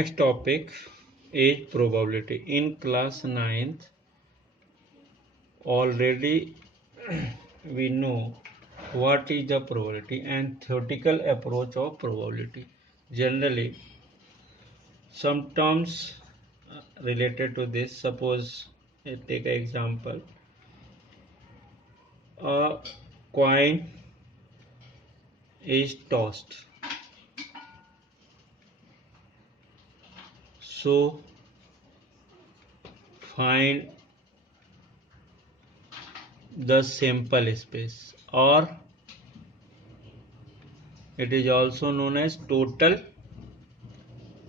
Next topic is probability. In class 9th, already we know what is the probability and theoretical approach of probability. Generally, some terms related to this. Suppose take an example. A coin is tossed. So find the sample space, or it is also known as total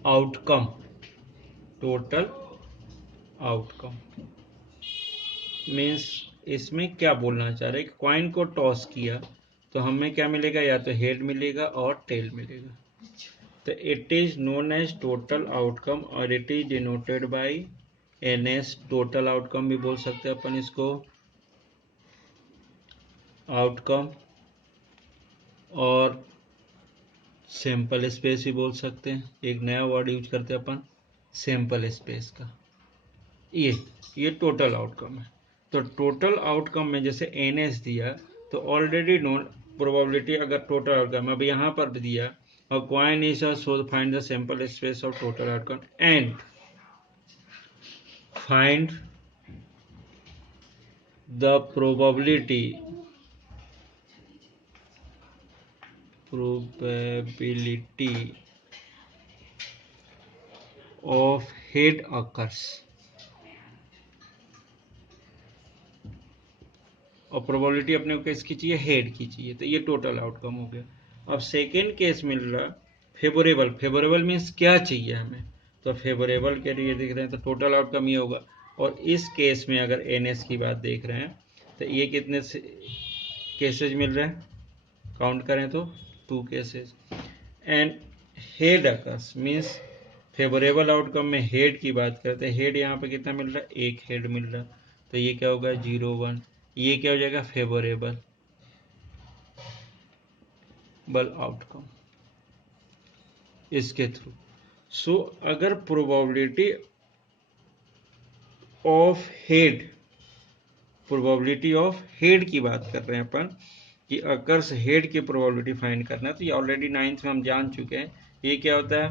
outcome. Total outcome means इसमें क्या बोलना चाह रहे हैं, coin को toss किया तो हमें क्या मिलेगा, या तो हेड मिलेगा और टेल मिलेगा. तो it is known as total outcome और it is denoted by NS. Total outcome भी बोल सकते हैं अपन इसको, आउटकम, और सैंपल स्पेस भी बोल सकते हैं. एक नया वर्ड यूज करते हैं अपन, सैंपल स्पेस का. ये टोटल आउटकम है. तो टोटल आउटकम में जैसे एनएस दिया तो ऑलरेडी नोन प्रोबेबिलिटी, अगर टोटल आउटकम अब यहाँ पर दिया और coin is so find the sample space of total outcome and find the probability of head occurs. और प्रोबेबिलिटी अपने को किसकी चाहिए, हेड की चाहिए. तो ये टोटल आउटकम हो गया. अब सेकेंड केस मिल रहा फेवरेबल. फेवरेबल मीन्स क्या चाहिए हमें, तो फेवरेबल के लिए देख रहे हैं तो टोटल आउटकम ये होगा. और इस केस में अगर एनएस की बात देख रहे हैं तो ये कितने केसेज मिल रहे हैं, काउंट करें तो 2 cases. And head occurs means favourable outcome में हेड की बात करते हैं. हेड यहाँ पे कितना मिल रहा है, एक हेड मिल रहा. तो ये क्या होगा, 0 1. ये क्या हो जाएगा, फेवरेबल आउटकम इसके थ्रू. सो अगर प्रोबेबिलिटी ऑफ हेड की बात कर रहे हैं अपन कि अकर्स हेड की प्रोबेबिलिटी फाइंड करना है, तो ये ऑलरेडी 9th में हम जान चुके हैं. ये क्या होता है,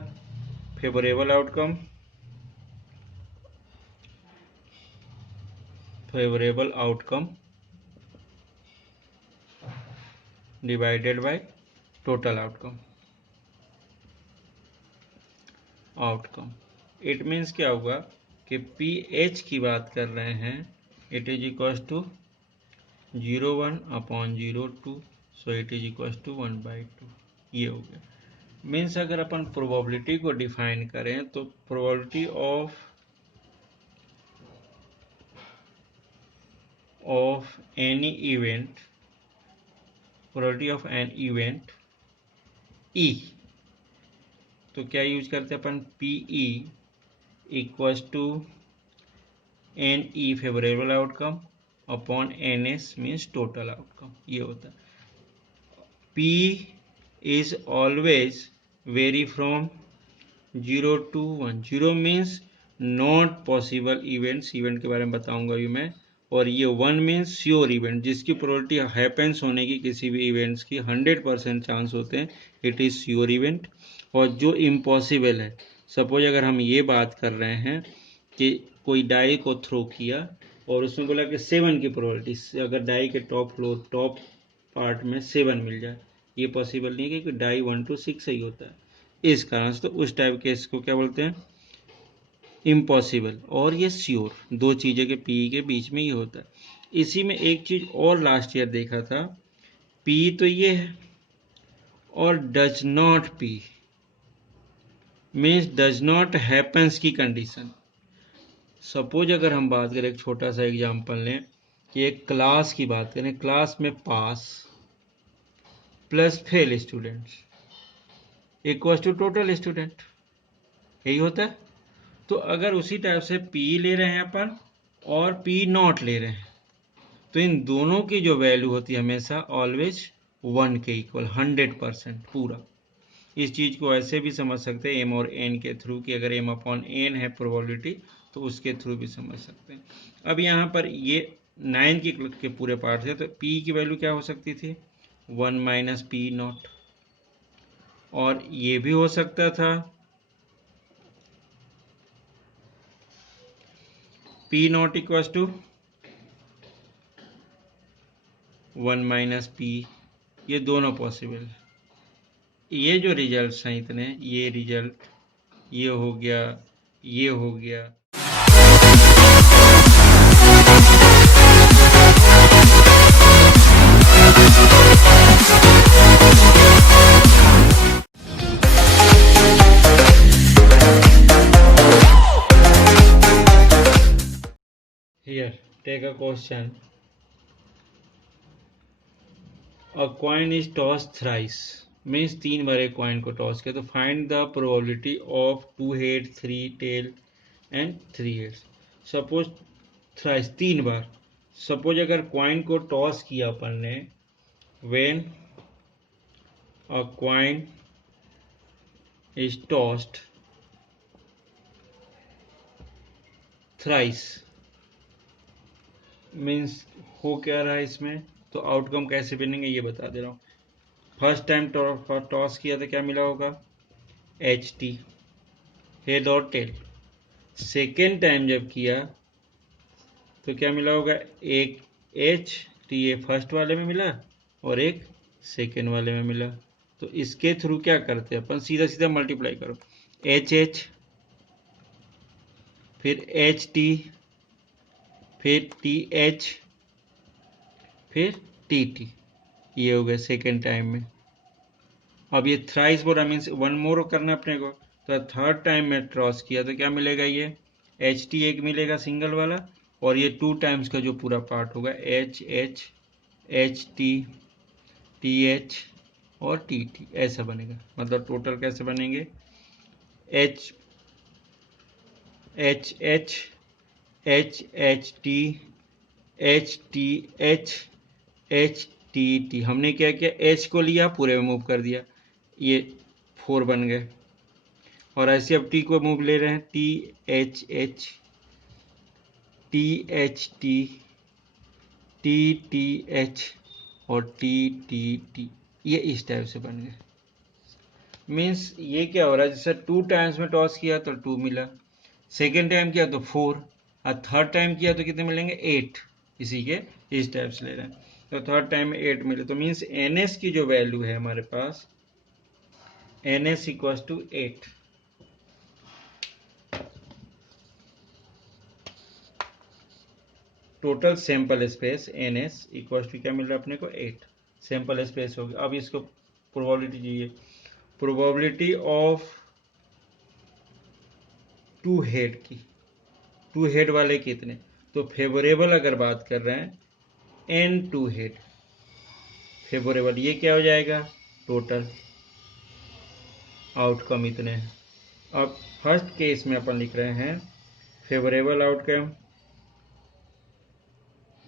favourable outcome divided by total outcome. It means क्या होगा कि पी एच की बात कर रहे हैं, it is equal to 0.1/02. So it is equal to 1/2. ये हो गया. मीन्स अगर अपन प्रोबेबिलिटी को डिफाइन करें तो probability of any event, probability of an event E, तो क्या यूज करते हैं अपन, PE equals to N E favourable outcome upon N S means total outcome. ये होता है. P is always very from 0 to 1. 0 means not possible events, event के बारे में बताऊंगा अभी मैं. और ये 1 मीन्स श्योर इवेंट, जिसकी प्रोबेबिलिटी हैपेंस होने की किसी भी इवेंट्स की 100% चांस होते हैं, इट इज श्योर इवेंट. और जो इम्पॉसिबल है, सपोज अगर हम ये बात कर रहे हैं कि कोई डाई को थ्रो किया और उसमें बोला कि 7 की प्रोबेबिलिटी, अगर डाई के टॉप पार्ट में 7 मिल जाए, ये पॉसिबल नहीं है क्योंकि डाई 1 to 6 ही होता है. इस कारण से तो उस टाइप के इसको क्या बोलते हैं, इम्पॉसिबल. और ये श्योर, दो चीज़ें के पी के बीच में ये होता है. इसी में एक चीज़ और लास्ट ईयर देखा था, पी तो ये है और does not P means does not happens की कंडीशन. सपोज अगर हम बात करें, एक छोटा सा एग्जांपल लें कि एक क्लास की बात करें, क्लास में pass plus fail students equals to total student, यही होता है. तो अगर उसी टाइप से पी ले रहे हैं अपन और पी नॉट ले रहे हैं, तो इन दोनों की जो वैल्यू होती है हमेशा ऑलवेज 1 के इक्वल, 100% पूरा. इस चीज़ को ऐसे भी समझ सकते हैं m और n के थ्रू कि अगर m अपॉन n है प्रोबेबिलिटी तो उसके थ्रू भी समझ सकते हैं। अब यहाँ पर ये 9 के पूरे पार्ट है तो p की वैल्यू क्या हो सकती थी 1 माइनस पी नॉट, और ये भी हो सकता था p not equal to 1 minus p, ये दोनों पॉसिबल है। ये जो रिजल्ट्स हैं इतने, ये रिजल्ट, ये हो गया, ये हो गया, here take a question. A coin is tossed thrice, means 3 बार एक कॉइन को टॉस किया, तो find the probability of 2 head 3 tail and 3 heads. Suppose thrice 3 बार, सपोज अगर कॉइन को टॉस किया अपन ने, when a coin is tossed thrice, means हो क्या रहा है इसमें, तो आउटकम कैसे बनेंगे ये बता दे रहा हूँ। फर्स्ट टाइम टॉस किया तो क्या मिला होगा एच टी, हेड और टेल। सेकेंड टाइम जब किया तो क्या मिला होगा, एक एच टी, ये फर्स्ट वाले में मिला और एक सेकेंड वाले में मिला। तो इसके थ्रू क्या करते हैं अपन, सीधा सीधा मल्टीप्लाई करो, एच एच, फिर एच टी, फिर टी एच, फिर टी टी, ये हो गया सेकेंड टाइम में। अब ये थ्राइस बोला मीन्स वन मोर करना अपने को, तो थर्ड टाइम में क्रॉस किया तो क्या मिलेगा, ये एच टी एक मिलेगा सिंगल वाला, और ये 2 टाइम्स का जो पूरा पार्ट होगा H H, H T, T H और टी टी, ऐसा बनेगा। मतलब टोटल कैसे बनेंगे, H H H, H H T, H T H, H T T. हमने क्या किया, एच को लिया पूरे में मूव कर दिया, ये 4 बन गए, और ऐसे अब टी को मूव ले रहे हैं, T H H, T H T, T T H और टी टी टी, ये इस टाइप से बन गए। मीन्स ये क्या हो रहा है, जैसे 2 टाइम्स में टॉस किया तो 2 मिला, सेकेंड टाइम किया तो 4, और थर्ड टाइम किया तो कितने मिलेंगे 8, इसी के इस टाइप से ले रहे हैं। तो थर्ड टाइम में 8 मिले, तो मीन्स एन एस की जो वैल्यू है हमारे पास, N S equal to 8। Total sample space N S equal to क्या मिल रहा है अपने को 8 सैंपल स्पेस हो गया। अब इसको प्रोबेबिलिटी चाहिए, प्रोबेबिलिटी ऑफ 2 हेड की, 2 हेड वाले कितने, तो फेवरेबल अगर बात कर रहे हैं एन 2 हेड फेवरेबल, ये क्या हो जाएगा टोटल, आउटकम इतने हैं। अब फर्स्ट केस में अपन लिख रहे हैं फेवरेबल आउटकम,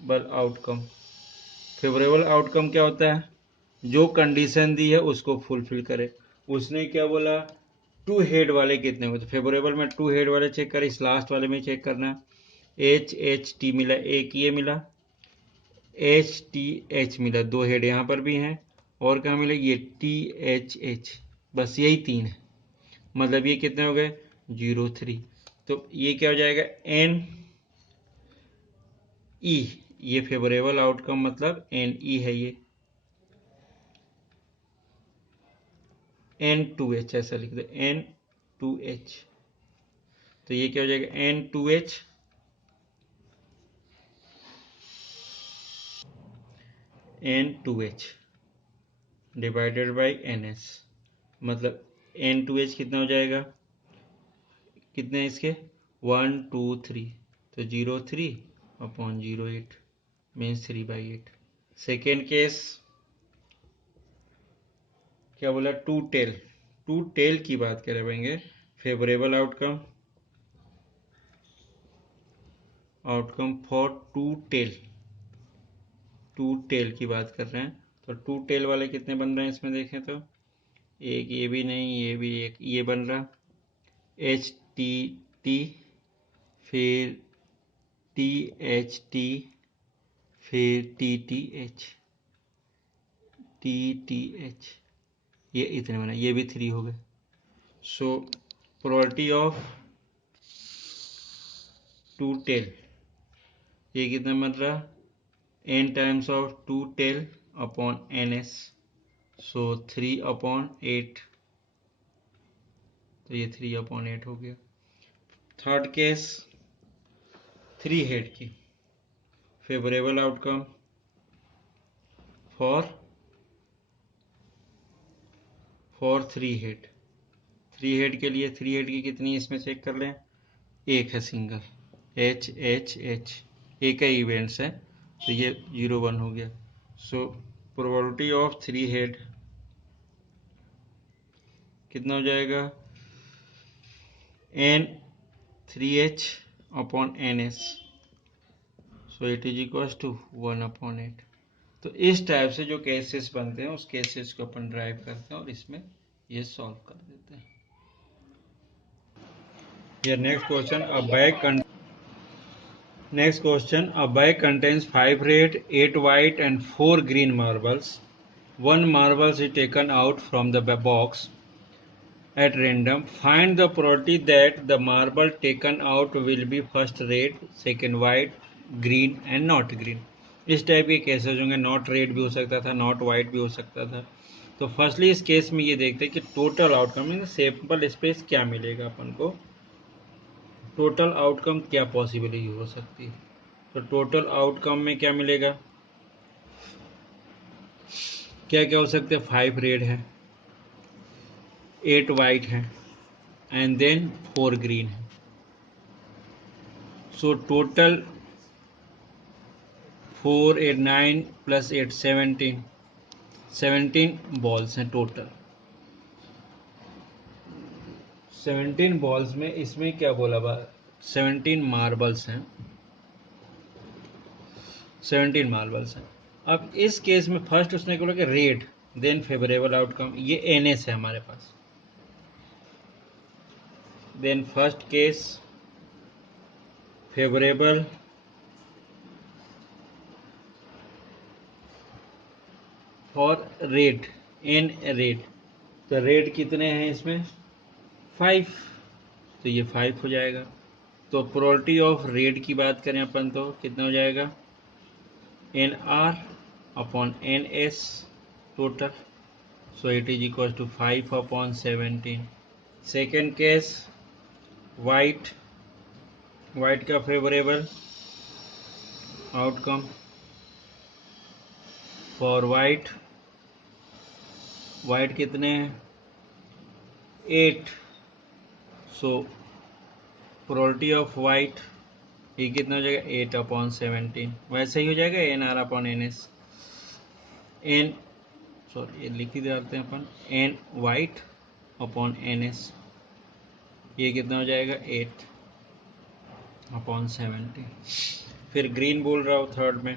बल आउटकम, फेवरेबल आउटकम क्या होता है, जो कंडीशन दी है उसको फुलफिल करे। उसने क्या बोला 2 हेड वाले कितने हुए, तो फेवरेबल में 2 हेड वाले चेक कर, इस लास्ट वाले में चेक करना, एच एच टी मिला, एक ये मिला, एच टी एच मिला, 2 हेड यहाँ पर भी हैं, और कहाँ मिले ये टी एच एच, बस यही 3 है। मतलब ये कितने हो गए 0 3, तो ये क्या हो जाएगा एन ई, ये फेवरेबल आउटकम मतलब एन ई है, ये एन टू एच ऐसा लिख दे, एन टू एच, तो ये क्या हो जाएगा n two h, n two h divided by n s, मतलब एन टू एच कितना हो जाएगा, कितने इसके 1 2 3, तो 0 3 अपॉन 0 8 मीन्स 3/8। सेकेंड केस क्या बोला, 2 टेल, 2 टेल की बात करेंगे, favourable outcome, outcome for 2 tail, 2 tail की बात कर रहे हैं, तो 2 टेल वाले कितने बन रहे हैं इसमें देखें तो एक ये भी नहीं, ये भी एक ये बन रहा एच टी टी, फिर टी एच टी, फिर T T H, T T H, ये इतने बना, ये भी 3 हो गए। So probability of two tail, ये कितना बन रहा n times of two tail upon N S, so 3/8, तो ये 3/8 हो गया। थर्ड केस 3 हेड की, favourable outcome for 3 head. 3 head के लिए 3 हेड की कितनी इसमें चेक कर लें, एक है सिंगल, एच एच एच, एक ही इवेंट्स है, तो ये 0 1 हो गया। सो प्रोबेबिलिटी ऑफ 3 हेड कितना हो जाएगा, n 3h upon N S, so it is equal to 1/8। तो इस टाइप से जो केसेस बनते हैं उस केसेस को अपन ड्राइव करते हैं और इसमें ये सॉल्व कर देते हैं। Your next question, a bag contains 5 red, 8 white and 4 green marbles. One marble is taken out from the box at random. Find the probability that the marble taken out will be first red, second white, green and not green. इस type के cases होंगे, not red भी हो सकता था, not white भी हो सकता था। तो फर्स्टली इस केस में ये देखते हैं कि total outcome in sample space क्या मिलेगा अपन को, टोटल आउटकम क्या पॉसिबिलिटी हो सकती है। तो टोटल आउटकम में क्या मिलेगा, क्या क्या हो सकते हैं, 5 रेड है, 8 वाइट है एंड देन 4 ग्रीन है। सो टोटल 4 8 9 प्लस 8 17 बॉल्स हैं टोटल। 17 बॉल्स में इसमें क्या बोला, 17 मार्बल्स हैं, 17 मार्बल्स हैं। अब इस केस में फर्स्ट उसने बोला कि रेड, देन फेवरेबल आउटकम, ये एनएस है हमारे पास। Then first case favourable, for red, N red, तो रेड कितने हैं इसमें 5, तो ये 5 हो जाएगा। तो प्रोबेबिलिटी ऑफ रेड की बात करें अपन तो कितना हो जाएगा, N R upon N S total, so it is equal to 5/17। Second case white, white का favourable outcome for white, white कितने हैं 8, सो प्रोबेबिलिटी ऑफ वाइट ये कितना हो जाएगा 8/17, वैसे ही हो जाएगा N R upon N S, N sorry ये लिख ही डालते हैं अपन, N white upon N S, ये कितना हो जाएगा 8/17। फिर ग्रीन बोल रहा हूँ थर्ड में,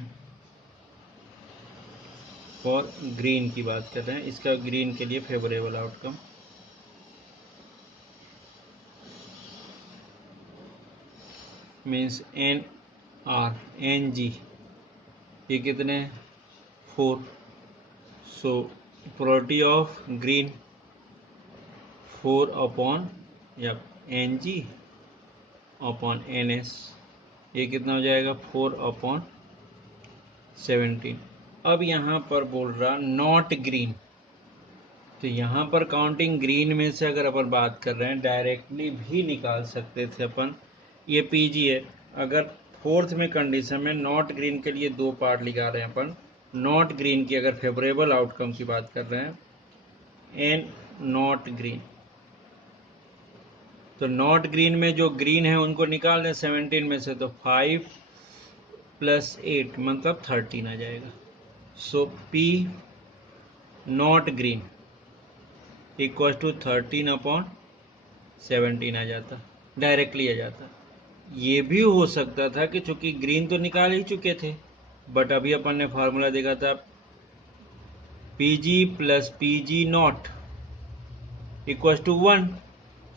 फॉर ग्रीन की बात कर रहे हैं, इसका ग्रीन के लिए favourable outcome means N R N G, ये कितने 4, so probability of green 4 upon या N G upon N S, ये कितना हो जाएगा 4/17। अब यहाँ पर बोल रहा नॉट ग्रीन, तो यहाँ पर काउंटिंग ग्रीन में से अगर अपन बात कर रहे हैं डायरेक्टली भी निकाल सकते थे अपन, ये पीजी है। अगर फोर्थ में कंडीशन में नॉट ग्रीन के लिए 2 पार्ट निकाल रहे हैं अपन, नॉट ग्रीन की अगर फेवरेबल आउटकम की बात कर रहे हैं एन नॉट ग्रीन, तो नॉट ग्रीन में जो ग्रीन है उनको निकाल दें 17 में से, तो 5 + 8 मतलब 13 आ जाएगा। So P not green equal to 13/17 आ जाता, डायरेक्टली आ जाता। ये भी हो सकता था कि चूंकि ग्रीन तो निकाल ही चुके थे, बट अभी अपन ने फार्मूला देखा था p g plus p g not equal to 1।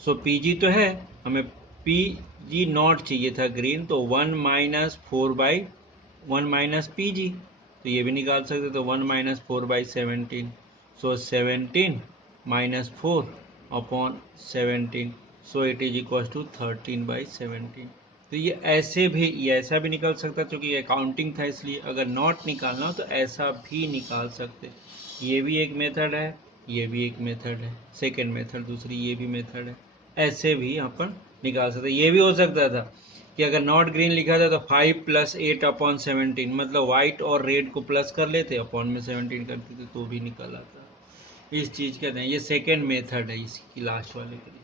So p g तो है, हमें पीजी नॉट चाहिए था ग्रीन, तो 1 माइनस 1 माइनस पीजी, तो ये भी निकाल सकते, तो 1 minus 4/17। So 17 minus 4 upon 17, so it is equal to 13/17। तो ये ऐसा भी निकल सकता, क्योंकि ये काउंटिंग था इसलिए। अगर नॉट निकालना हो तो ऐसा भी निकाल सकते। ये भी एक मेथड है, ये भी एक मेथड है, सेकेंड मेथड दूसरी, ये भी मेथड है। ऐसे भी अपन निकाल सकते। ये भी हो सकता था कि अगर नॉट ग्रीन लिखा था तो 5 + 8 अपॉन 17, मतलब व्हाइट और रेड को प्लस कर लेते, अपॉन में 17 करते थे, तो भी निकल आता। इस चीज कहते हैं, ये सेकेंड मेथड है इसकी, लास्ट वाले के लिए।